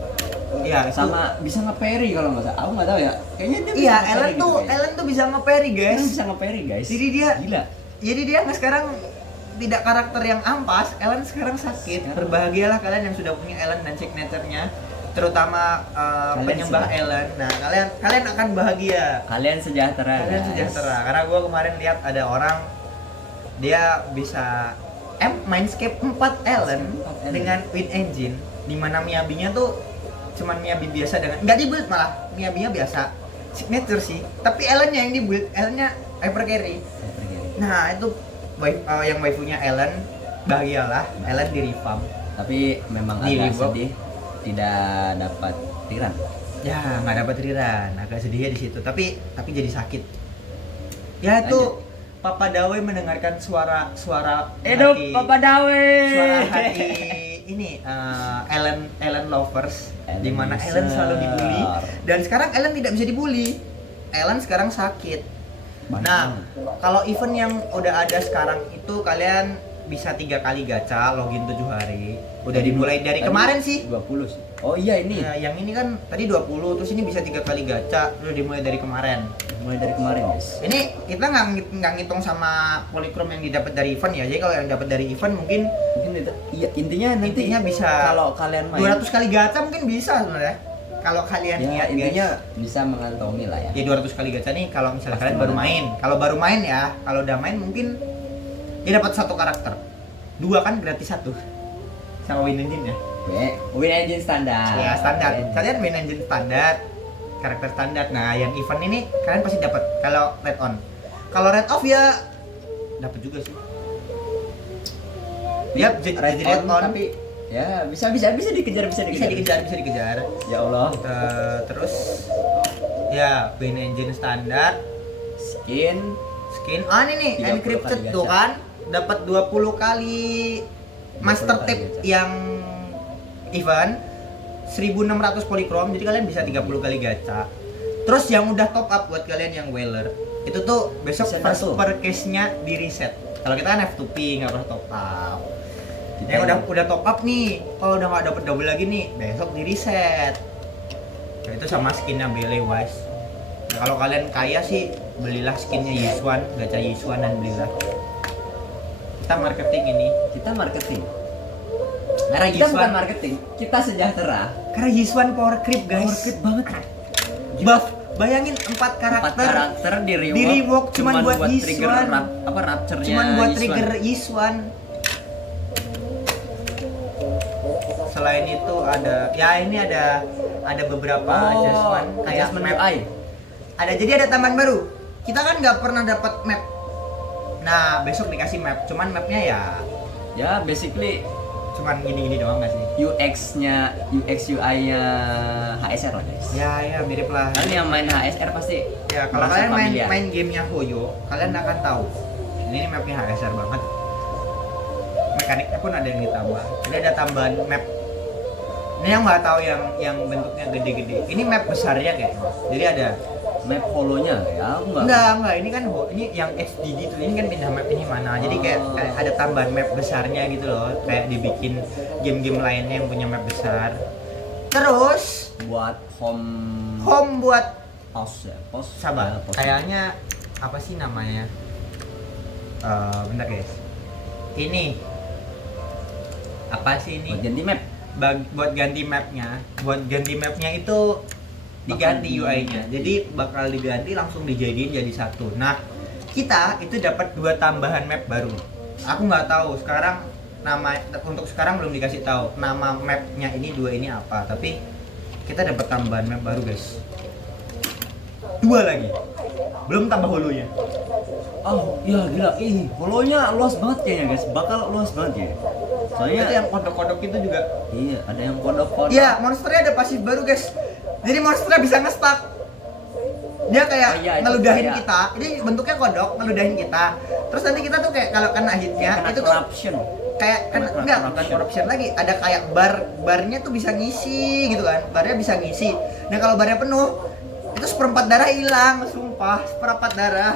Iya, Sama bisa nge-parry kalau nggak salah. Aku nggak tahu ya. Kayaknya dia bisa iya, nge-parry Ellen gitu tuh kayaknya. Ellen tuh bisa nge-parry, guys. Ellen bisa nge-parry guys. Jadi dia gila. Jadi dia nggak sekarang tidak karakter yang ampas, Ellen sekarang sakit. Sekarang. Berbahagialah kalian yang sudah punya Ellen dan signature-nya, terutama Kalian penyembah sudah. Ellen. Nah, kalian akan bahagia. Kalian sejahtera. Kalian guys. sejahtera. Karena gue kemarin lihat ada orang dia bisa Mindscape 4 Ellen 4 Ellen. dengan Win Engine, di mana Miyabi-nya tuh cuman Miyabi biasa dengan nggak di-build, malah Miyabi-nya biasa signature sih, tapi Ellen-nya yang di-build, Ellen-nya hyper carry. Nah, itu yang waifu-nya Ellen, bahagialah Ellen di revamp. Tapi memang Di agak rework. sedih tidak dapat tiran. Ya, nggak dapat riran, agak sedihnya di situ. Tapi jadi sakit. Ya itu Papa Dawe mendengarkan suara Hidup hati- Papa Dawe. suara hati ini Ellen lovers, Ellen di mana user. Ellen selalu dibully dan sekarang Ellen tidak bisa dibully. Ellen sekarang sakit. Nah, kalau event yang udah ada sekarang itu kalian bisa 3 kali gacha, login 7 hari. Udah dimulai dari kemarin sih. 20 sih. Oh iya ini. Nah, yang ini kan tadi 20, terus ini bisa 3 kali gacha, udah dimulai dari kemarin. Mulai dari kemarin, guys. Ini kita nggak ngitung sama polychrome yang didapat dari event ya. Jadi kalau yang dapat dari event mungkin Mungkin itu iya intinya nanti intinya bisa kalau kalian main 200 kali gacha mungkin bisa sebenarnya. Kalau kalian ya lihat intinya guys. bisa mengantongi lah ya. Ya 200 kali gacha nih kalau misalnya Pasti kalian baru menang. main. Kalau baru main ya, kalau udah main mungkin dia dapat 1 karakter. 2 kan gratis 1. Sama win engine ya. Win engine standar. Ya standar. Kalian win engine standar, karakter standar. Nah, yang event ini kalian pasti dapat kalau red on. Kalau red off ya dapat juga sih. Dia jadi red on, tapi ya bisa dikejar. bisa dikejar. Ya Allah. Terus ya win engine standar, Skin skin ini nih 30 encrypted kali tuh gacha. kan dapat 20 kali master 20 kali tape gacha. yang event 1600 polychrome, jadi kalian bisa 30 kali gacha. Terus yang udah top up buat kalian yang whaler itu tuh besok Bisa first satu. per case-nya di reset. Kalau kita kan F2P nggak pernah top up. Kita Yang udah top up nih, kalau udah nggak dapet double lagi nih, besok di reset. Nah, itu sama skinnya Bele Wise. Nah, kalau kalian kaya sih belilah skinnya Yiswan, gacha Yiswan dan belilah. Kita marketing ini. kita marketing. Karena Kita bukan Yiswan, marketing, kita sejahtera. karena Yiswan power creep guys. Power creep banget. Buff Bayangin 4 4 karakter karakter di di rework cuman buat trigger Yiswan. rapture-nya cuman buat Yiswan. trigger Yiswan. Selain itu ada beberapa adjustment kayak adjustment map. UI. Jadi ada tambahan baru. Kita kan nggak pernah dapat map. Nah, besok dikasih map. Cuman mapnya Ya basically cuman gini-gini doang nggak sih? UX UI-nya HSR lah guys. Ya mirip lah. Kan yang main HSR pasti Ya, kalau merasa kalian familiar. main gamenya Hoyo, kalian akan tahu. Ini mapnya HSR banget. Mekaniknya pun ada yang ditambah. Ini ada tambahan map. Ini yang nggak tahu yang bentuknya gede-gede. Ini map besarnya kayak. Jadi ada map holonya ya, aku enggak. Ini kan ini yang HDD tuh. Ini kan pindah map ini mana. Jadi kayak ada tambahan map besarnya gitu loh. Kayak dibikin game-game lainnya yang punya map besar. Terus buat home buat pause ya, pause. sabar. Ya, pause. Kayaknya apa sih namanya? Bentar guys. Ini apa sih ini? Buat ganti map. Buat ganti mapnya. Buat ganti mapnya itu diganti UI-nya. Jadi bakal diganti langsung dijadiin jadi satu. Nah, kita itu dapat 2 tambahan map baru. Aku nggak tahu sekarang untuk sekarang belum dikasih tahu nama mapnya ini 2 ini apa. Tapi kita dapat tambahan map baru guys. 2 lagi. Belum tambah holonya. Oh, iya gila. Holonya luas banget kayaknya guys. Bakal luas banget ya. Soalnya Itu yang kodok-kodok itu juga. iya, ada yang kodok-kodok. Iya, monsternya ada pasif baru guys. Jadi monsternya bisa nge-stuck. Dia kayak Oh, iya, itu ngeludahin kayak- kita. Ini bentuknya kodok, ngeludahin kita. Terus nanti kita tuh kayak kalau kena hitnya Kena itu tuh corruption. kayak Kena enggak bukan corruption. corruption lagi. Ada kayak barnya tuh bisa ngisi gitu kan. Barnya bisa ngisi. Nah, kalau barnya penuh, itu seperempat darah hilang, sumpah, seperempat darah.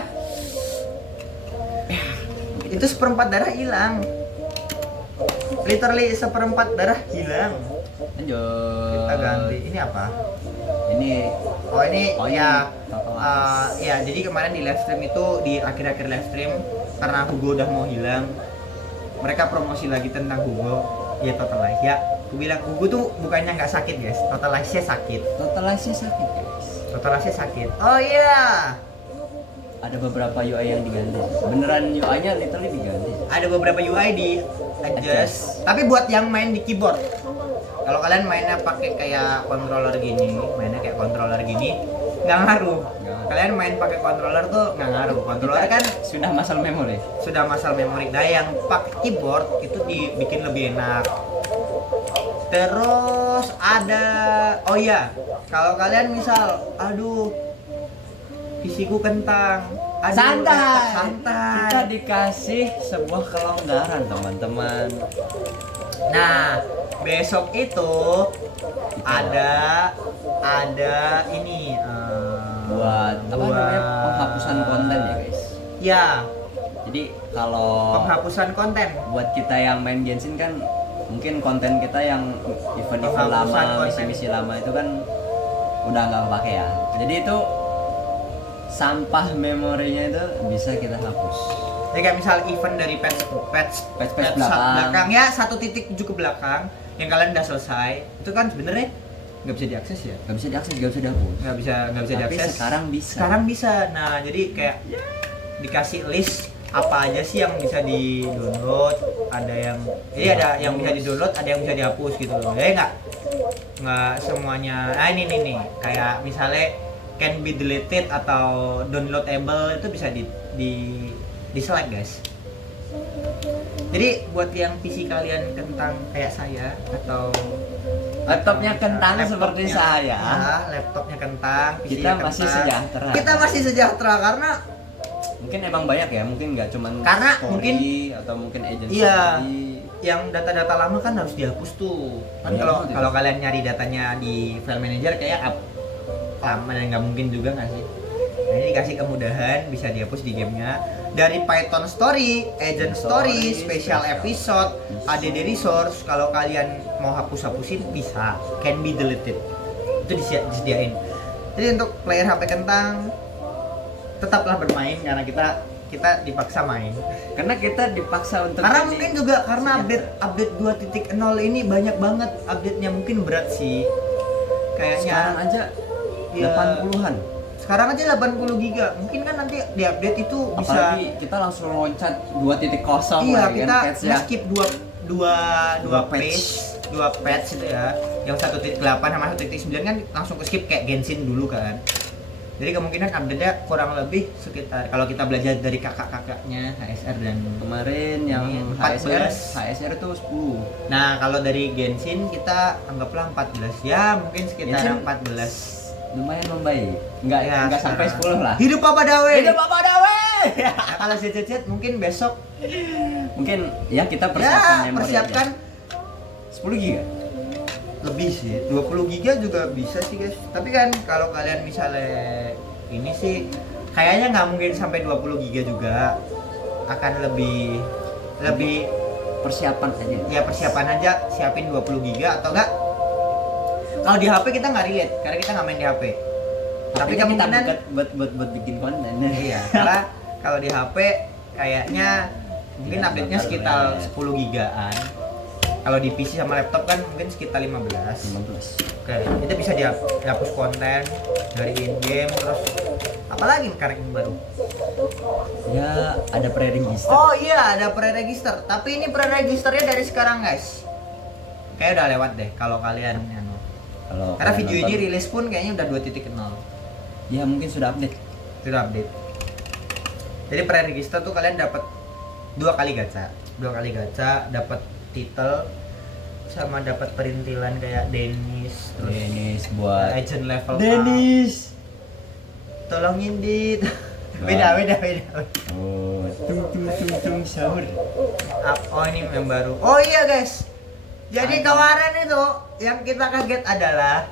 Itu seperempat darah hilang. Literally seperempat darah hilang. Lanjut. Kita ganti. Ini apa? Ini Oh ini Oh, ya, ini Total ya jadi kemarin di live stream itu di akhir-akhir live stream karena Hugo udah mau hilang, mereka promosi lagi tentang Hugo, ya Total Life ya. Aku bilang Hugo tuh bukannya nggak sakit guys, Total Life-nya sakit. totalize sakit guys. Total Life-nya sakit. Oh iya, Ada beberapa UI yang diganti. Beneran UI-nya literally diganti. ada beberapa UI di adjust, tapi buat yang main di keyboard. Kalau kalian mainnya pakai kayak controller gini, nggak ngaruh. Kalian main pakai controller tuh nggak ngaruh. Controller kan Sudah masal memori. sudah masalah memori. Nah, yang pakai keyboard itu dibikin lebih enak. Terus ada, oh iya, kalau kalian misal, aduh, PC-ku kentang, aduh, Santai. santai. Kita dikasih sebuah kelonggaran teman-teman. Nah, besok itu ada ini Buat apa namanya, penghapusan konten ya guys. Ya, Jadi kalau penghapusan konten. buat kita yang main Genshin kan mungkin konten kita yang event-event Penghapusan lama, konten. misi-misi lama itu kan udah nggak kepake ya. Jadi itu sampah memorinya itu bisa kita hapus. Ya kayak misal event dari patch belakang. ya 1.7 ke belakang yang kalian udah selesai itu kan sebenarnya nggak bisa diakses ya, Nggak bisa diakses, nggak bisa dihapus. nggak bisa Tapi diakses. sekarang bisa. Nah jadi kayak dikasih list apa aja sih yang bisa di download, ada yang jadi ada yang bisa di download, ada yang bisa dihapus gitu loh ya. Nggak semuanya. Nah ini nih kayak misalnya can be deleted atau downloadable itu bisa di select guys. Jadi buat yang PC kalian kentang kayak saya atau Laptopnya kentang seperti saya. ya, laptopnya kentang, PC Kita nya masih kentang. sejahtera. Kita masih sejahtera karena Mungkin emang banyak ya, mungkin nggak cuman Karena story mungkin- atau mungkin agency. Iya. yang data-data lama kan harus dihapus tuh. Kan Iya, kalau betul. kalau kalian nyari datanya di file manager kayak lama dan nggak mungkin juga nggak sih. Nah, ini dikasih kemudahan bisa dihapus di gamenya dari Python Story, Agent Story, Special Episode, ADD Resource. Kalau kalian mau hapus-hapusin bisa, can be deleted. Itu disediain. Jadi untuk player HP kentang tetaplah bermain karena kita dipaksa main. Karena kita dipaksa untuk Karena jadi- mungkin juga karena update 2.0 ini banyak banget update-nya, mungkin berat sih. sekarang Kayaknya aja Iya. 80-an. Sekarang aja 80 giga. Mungkin kan nanti di update itu bisa. Apalagi kita langsung loncat 2.0 Iya, lagi kita kan patch-nya. skip dua patch. patch, dua patch itu ya. Yang 1.8 sama 1.9 kan langsung ke skip kayak Genshin dulu kan. Jadi kemungkinan update-nya kurang lebih sekitar, kalau kita belajar dari kakak-kakaknya HSR dan Kemarin yang Ini, HSR itu 10. nah kalau dari Genshin kita anggaplah 14 ya, mungkin sekitar Genshin 14. Lumayan membaik. Enggak Ya, sampai sekarang. 10 lah. Hidup Papa Dawe. Hidup Bapak Dawe. Nah, kalau ZZZ mungkin besok Mungkin ya kita persiapkan ya memori persiapkan aja. 10 giga. lebih sih, 20 giga juga bisa sih guys. Tapi kan kalau kalian misalnya ini sih kayaknya nggak mungkin sampai 20 giga juga, akan lebih Persiapan aja. ya persiapan aja, siapin 20 giga atau enggak. Kalau di HP kita nggak relate karena kita nggak main di HP. Tapi Kita kemungkinan buat bikin konten. iya, karena kalau di HP kayaknya mungkin Tidak update-nya bakal sekitar relate. 10 gigaan. Kalau di PC sama laptop kan mungkin sekitar 15. 15. Oke, itu bisa dihapus konten dari in-game, terus apalagi mekanik yang baru? Ya ada pre-register. Oh iya, ada pre-register. Tapi ini pre-registernya dari sekarang guys. Kayak udah lewat deh kalau kalian anu. Kalau Karena kalian video ini nonton, rilis pun kayaknya udah 2.0. ya mungkin sudah update. Sudah update. Jadi pre-register tuh kalian dapat 2 kali gacha. 2 kali gacha dapat title sama dapat perintilan kayak Dennis, terus Dennis buat agent level up. Dennis. Tolongin dit. Wah. beda. Oh, tung sahur. Oh ini yang baru. Oh iya guys. Jadi kemarin itu yang kita kaget adalah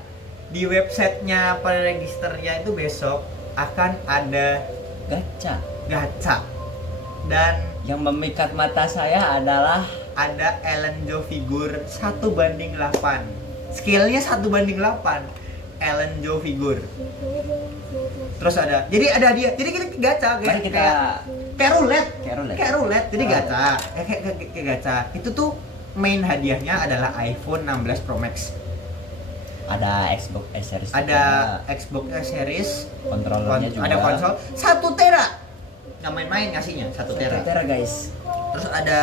di websitenya pre-registernya itu besok akan ada Gacha. gacha dan Yang memikat mata saya adalah ada Ellen Jo figur 1:8. Skillnya 1:8. Ellen Jo figur. Terus ada. Jadi ada dia. Jadi kita gacha mari kita kayak roulette. Roulette. Kayak roulette. Jadi Oh. gacha. Kayak gacha. Itu tuh main hadiahnya adalah iPhone 16 Pro Max. Ada Xbox Series. Ada Xbox Series, kontrolernya juga. ada konsol 1 tera. Nggak main-main ngasihnya 1 tera. Tera guys. Terus ada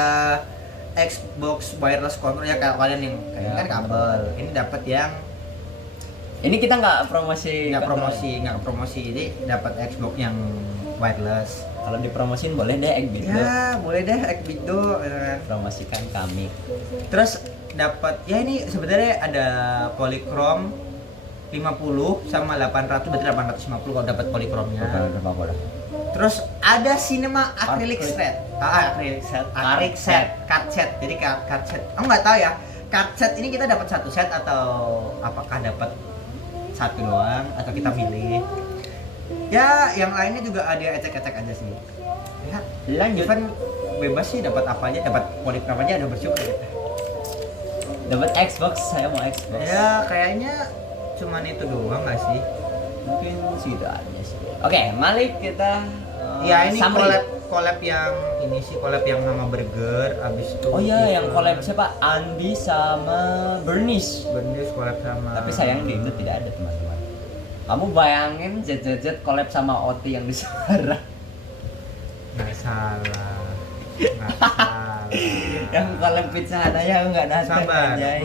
Xbox wireless control ya kayak kalian yang Ya, kan kabel. Ini dapat yang Ini kita nggak promosi. nggak promosi. Jadi dapat Xbox yang wireless. Kalau dipromosin boleh deh Xbox. Ya, boleh deh Xbox. Promosikan kami. Terus dapat ya ini sebenarnya ada polychrome 50 sama 800, berarti 850 kalau dapat polychrome-nya. Berapa? Terus ada cinema acrylic Acrylic. set. Acrylic set, card set. Jadi card set. Aku nggak tahu ya. Card set ini kita dapat satu set atau apakah dapat satu doang atau kita pilih. Ya, yang lainnya juga ada ecek-ecek aja sih. Ya, Lanjut. even bebas sih dapat apa aja, dapat polychrome aja ada bersyukur ya. Dapat Xbox, saya mau Xbox. Ya, kayaknya cuman itu doang nggak sih? Mungkin segitu aja sih. Oke, mari kita Ya ini summary. collab yang ini sih collab yang sama Burger abis itu. Oh iya, yang collab siapa? Andi sama Bernice. Bernice collab sama. Tapi sayang di Indo tidak ada teman-teman. Kamu bayangin ZZZ collab sama OT yang di Suara. Nggak salah. Nggak salah. Yang collab pizza Hanaya nggak datang. Sabar. anjay.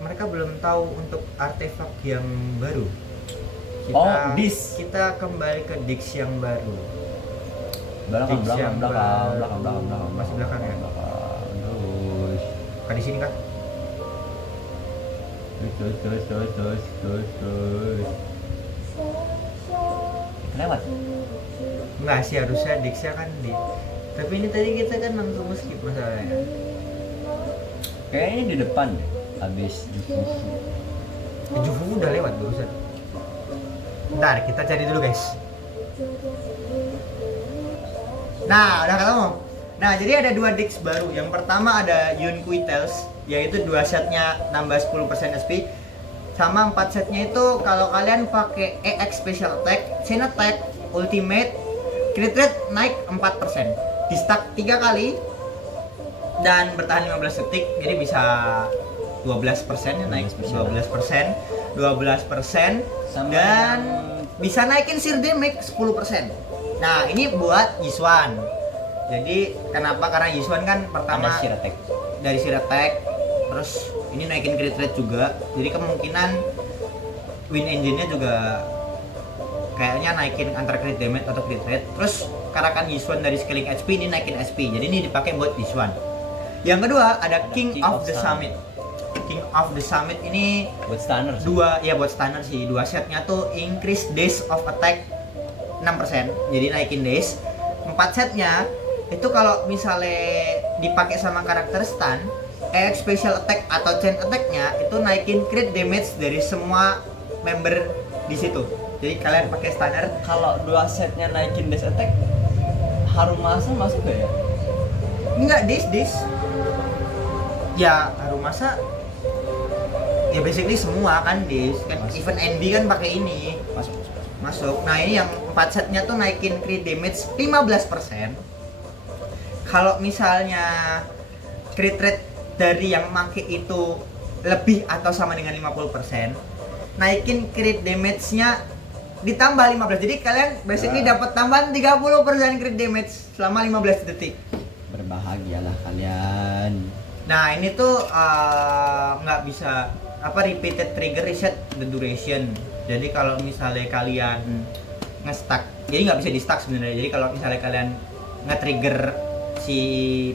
Mereka belum tahu untuk artefak yang baru. Oh, Dix. Kita kembali ke Dix yang baru. belakang. Masih belakang ya? Terus. Kan di sini kan? Terus. Lewat. Enggak sih harusnya Dix-nya kan di. Tapi ini tadi kita kan langsung skip masalahnya. Kayaknya di depan deh. Habis Jufufu. Jufu udah lewat barusan. Bentar, kita cari dulu guys. Nah, udah ketemu. Nah, jadi ada 2 Dix baru. Yang pertama ada Yunqui Tales, yaitu 2 setnya nambah 10% SP. Sama 4 setnya itu kalau kalian pakai EX Special Attack, Chain Attack, Ultimate, Crit Rate naik 4%. Di stack 3 kali dan bertahan 15 detik, jadi bisa 12% ya, naik 12%. 12% Sama dan yang bisa naikin sheer damage 10%. Nah, ini buat Yishuan. Jadi kenapa? Karena Yishuan kan pertama Ada sheer attack. dari sheer attack, terus ini naikin crit rate juga. Jadi kemungkinan win engine-nya juga kayaknya naikin antara crit damage atau crit rate. Terus Karakan Yishuan dari scaling HP ini naikin HP. Jadi ini dipakai buat Yishuan. Yang kedua ada King of the Summit. King of the Summit ini Buat stunner sih. buat stunner sih. Dua setnya tuh increase days of attack 6%. Jadi naikin days. 4 setnya itu kalau misalnya dipakai sama karakter stun, special attack atau chain attack-nya itu naikin crit damage dari semua member di situ. Jadi kalian pakai stunner. Kalau 2 setnya naikin dash attack, Harumasa masuk gak ya? Enggak, days. Ya, Harumasa ya basically semua kan days. Kan Masuk. even NB kan pakai ini. Masuk. Nah, ini yang 4 setnya tuh naikin crit damage 15%. Kalau misalnya crit rate dari yang make itu lebih atau sama dengan 50%, naikin crit damage-nya ditambah 15. Jadi kalian basically dapat tambahan 30% crit damage selama 15 detik. Berbahagialah kalian. Nah, ini tuh nggak bisa repeated trigger reset the duration. Jadi kalau misalnya kalian nge-stuck, jadi nggak bisa di-stuck sebenarnya. Jadi kalau misalnya kalian nge-trigger si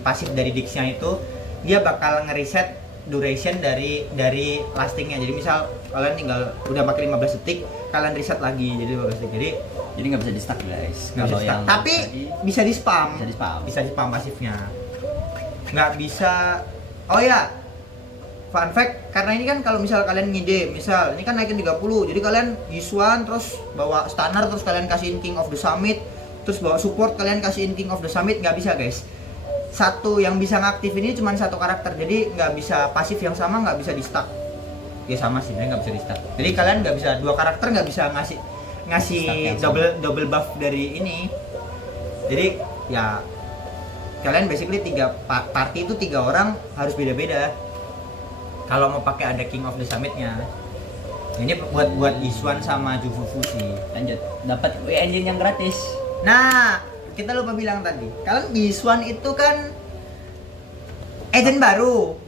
pasif dari Dix-nya itu, dia bakal nge-reset duration dari lastingnya. Jadi misal kalian tinggal udah pakai 15 detik, kalian reset lagi jadi 15 detik. Jadi nggak bisa di stuck guys. nggak bisa di-stuck. Tapi bisa di-spam. Bisa di-spam pasifnya. Nggak bisa. Oh ya, fun fact, karena ini kan kalau misal kalian ngide, misal ini kan naikin 30, jadi kalian Yishuan terus bawa stunner, terus kalian kasihin King of the Summit, terus bawa support kalian kasihin King of the Summit, nggak bisa guys. Satu yang bisa ngaktifin ini cuma satu karakter, jadi nggak bisa pasif yang sama, nggak bisa di stuck. Ya sama sih, nggak bisa di stuck. Jadi kalian nggak bisa, dua karakter nggak bisa ngasih double buff dari ini. Jadi ya kalian basically party itu 3 orang harus beda-beda. Kalau mau pakai ada King of the Summit-nya. Ini buat Yishuan sama Jufufu sih. Lanjut, dapat engine yang gratis. Nah, kita lupa bilang tadi. Kalian Yishuan itu kan agent baru.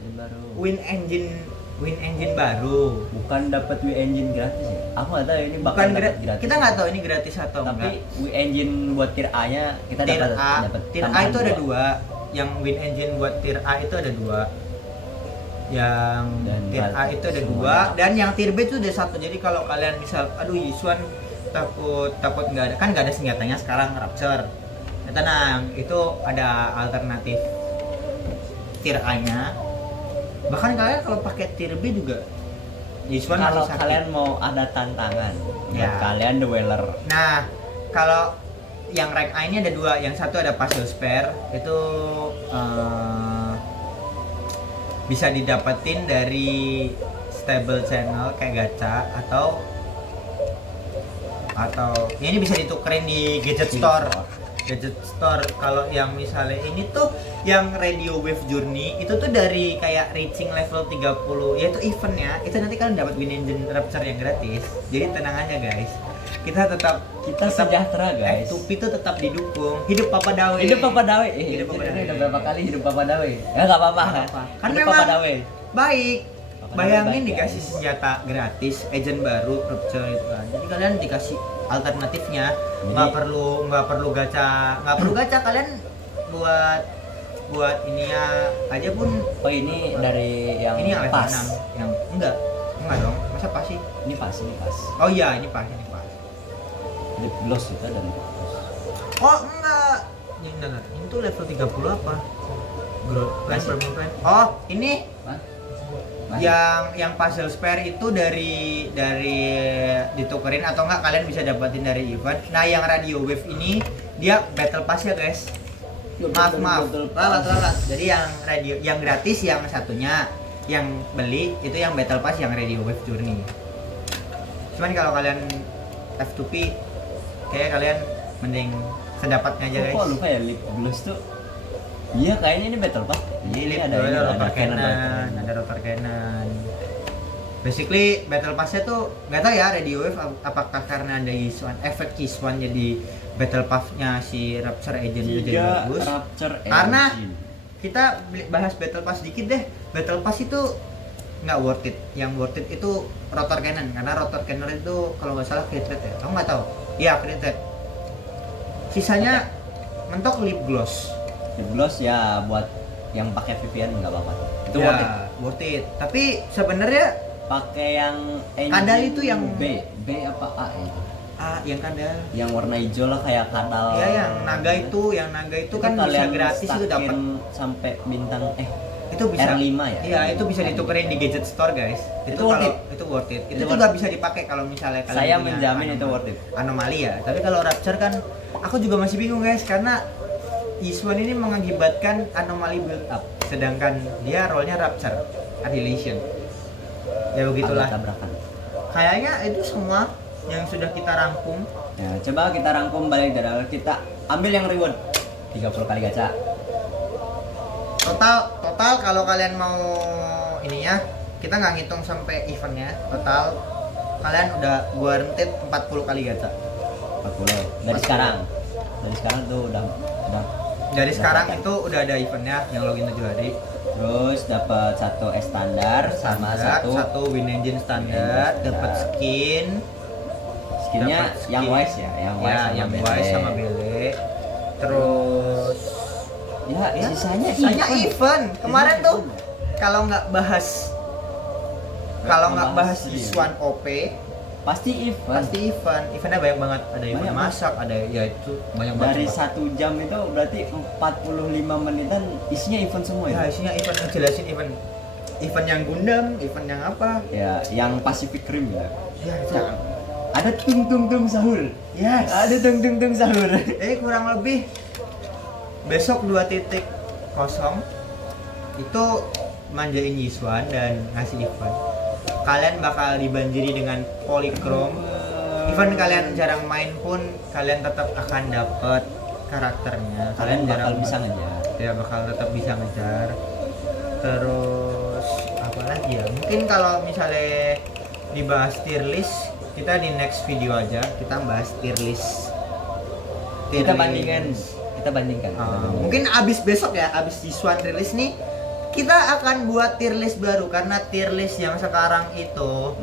Win engine baru. Bukan dapat engine gratis ya? Aku nggak tahu ini bakal dapat gratis. Kita nggak tahu ini gratis atau tapi enggak. engine buat tier A-nya kita Tier dapat A itu tambahan ada 2. 2. Yang win engine buat tier A itu ada 2. Yang Dan tier A itu ada 2 dan yang tier B itu ada 1. Jadi kalau kalian misal aduh Yishuan takut nggak ada, kan nggak ada senjatanya sekarang Rapture. Ya, tenang, itu ada alternatif tier A-nya. Bahkan kalian kalau pakai tier B juga Yishuan Kalau masih sakit. kalian mau ada tantangan Ya. buat kalian the Wailer. Nah, kalau yang rank A ini ada 2, yang satu ada puzzle spare itu bisa didapetin dari stable channel kayak gacha atau ya ini bisa ditukerin di gadget store. Gadget store. Kalau yang misalnya ini tuh yang Radio Wave Journey itu tuh dari kayak reaching level 30 yaitu eventnya itu nanti kalian dapat win engine Rapture yang gratis. Jadi tenang aja guys, kita sejahtera guys. F2P itu tetap didukung. Hidup Papa Dawe. Hidup Papa Dawe. Hidup Papa Dawe. Udah berapa kali hidup Papa Dawe? Ya nggak apa-apa. Kan Hidup memang Papa Dawe. baik. Papa Bayangin Dawe baik, dikasih guys. senjata gratis, agent baru, Rapture itu kan. Jadi kalian dikasih alternatifnya, nggak perlu gacha, kalian buat ini ya aja pun. Oh ini dari yang Ini yang level pas. 6 yang enggak dong, masa pas sih? Ini pas. Oh iya, ini pas. Lip gloss itu ada lip gloss. Oh enggak, ini tuh level 30 apa? Growth plan, Masih. permanent plan. Oh ini Hah? yang puzzle spare itu dari ditukerin atau enggak kalian bisa dapetin dari event. Nah yang radio wave ini dia battle pass ya guys. Maaf ralat. Jadi yang gratis yang satunya, yang beli itu yang battle pass yang radio wave journey. Cuman kalau kalian F2P kayak kalian mending sedapatnya aja guys. Kok lupa ya lip gloss tuh? Iya kayaknya ini battle pass. Ini ada rotor cannon. cannon, ada rotor cannon. Basically Battle Pass-nya tuh nggak tahu ya Radio Wave apakah karena ada Yiswan, efek Yiswan jadi Battle Pass-nya si Rapture Agent itu jadi bagus. Rapture Karena Engine. kita bahas Battle Pass dikit deh. Battle Pass itu nggak worth it. Yang worth it itu rotor cannon, karena rotor cannon itu kalau nggak salah crit rate ya. Kamu nggak tahu? Iya crit rate. Sisanya mentok lip gloss. Lip gloss ya buat yang pakai VPN nggak apa-apa. Itu Ya, worth it. Tapi sebenarnya pakai yang engine kadal itu yang B apa A itu? yang kadal. Yang warna hijau lah kayak kadal. Iya, yang naga itu kan bisa kalian gratis itu dapat. stackin sampai bintang Itu bisa R5 ya? Iya, itu bisa ditukerin di gadget store, guys. Itu worth it. Itu worth it. Itu Itu juga bisa dipakai kalau misalnya kalian Saya punya menjamin itu worth it. Anomali ya. Tapi kalau Rapture kan aku juga masih bingung, guys, karena Yiswan ini mengakibatkan anomali build up, sedangkan dia role-nya Rapture Annihilation. Ya begitulah. Agak tabrakan. Kayaknya itu semua yang sudah kita rangkum. Ya, coba kita rangkum balik dari awal. Kita ambil yang reward 30 kali gacha. Total kalau kalian mau ininya, kita nggak ngitung sampai eventnya. Total kalian udah guaranteed 40 kali gacha. 40. Dari sekarang. Dari sekarang tuh udah Dari sekarang pakai. itu udah ada eventnya yang login 7 hari. Terus dapat 1 S standar sama satu win engine standar, Standar. dapat skinnya dapat skin. yang wise ya, yang wise ya, sama yang bele. wise sama bele. Terus Ya, sisanya event. Kemarin tuh kalau nggak bahas bahas Yiswan OP, pasti event. eventnya banyak banget. Ada event Banyak masak, ada ya itu banyak banget. Dari Coba. 1 jam itu berarti 45 menitan isinya event semua Ya, ya. isinya event, ngejelasin event yang Gundam, event yang apa. Ya, yang Pacific Rim ya. Ya, itu. Ada tung sahur. Yes. Ada tung sahur. Kurang lebih besok 2.0 itu manjain Yiswan dan ngasih event. Kalian bakal dibanjiri dengan polychrome. Even kalian jarang main pun kalian tetap akan dapat karakternya. Kalian bakal jarang bisa ngejar. Ya, bakal tetap bisa ngejar. Terus apa lagi ya? Mungkin kalau misalnya dibahas tier list, kita di next video aja kita bahas tier list. Kita bandingkan. Mungkin abis besok ya, abis Yiswan rilis nih, kita akan buat tier list baru karena tier list yang sekarang itu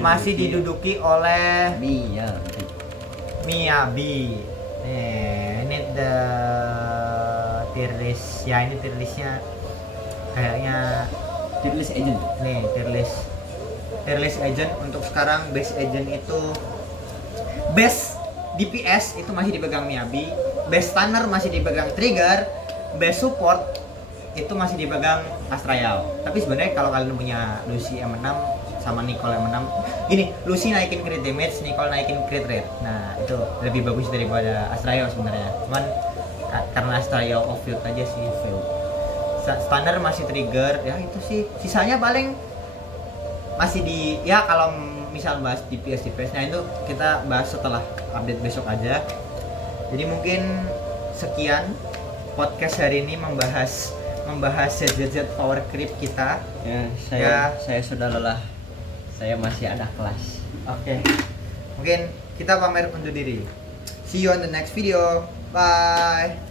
masih diduduki oleh Miyabi. Ini the tier list ya, ini tier listnya kayaknya Tier list agent. nih tier list agent. Untuk sekarang base agent itu base DPS itu masih dipegang Miyabi, base stunner masih dipegang Trigger, base support itu masih dipegang Astrayao. Tapi sebenarnya kalau kalian punya Lucy M6 sama Nicole M6, gini, Lucy naikin crit damage, Nicole naikin crit rate. Nah, itu lebih bagus daripada Astrayao sebenarnya. Cuman karena Astrayao off field aja sih, stunner masih Trigger, ya itu sih. Sisanya paling masih di, ya kalau misal bahas DPS. Nah itu kita bahas setelah update besok aja. Jadi mungkin sekian podcast hari ini membahas ZZZ power creep kita. Ya, saya sudah lelah. Saya masih ada kelas. Oke. Mungkin kita pamer undur diri. See you on the next video. Bye.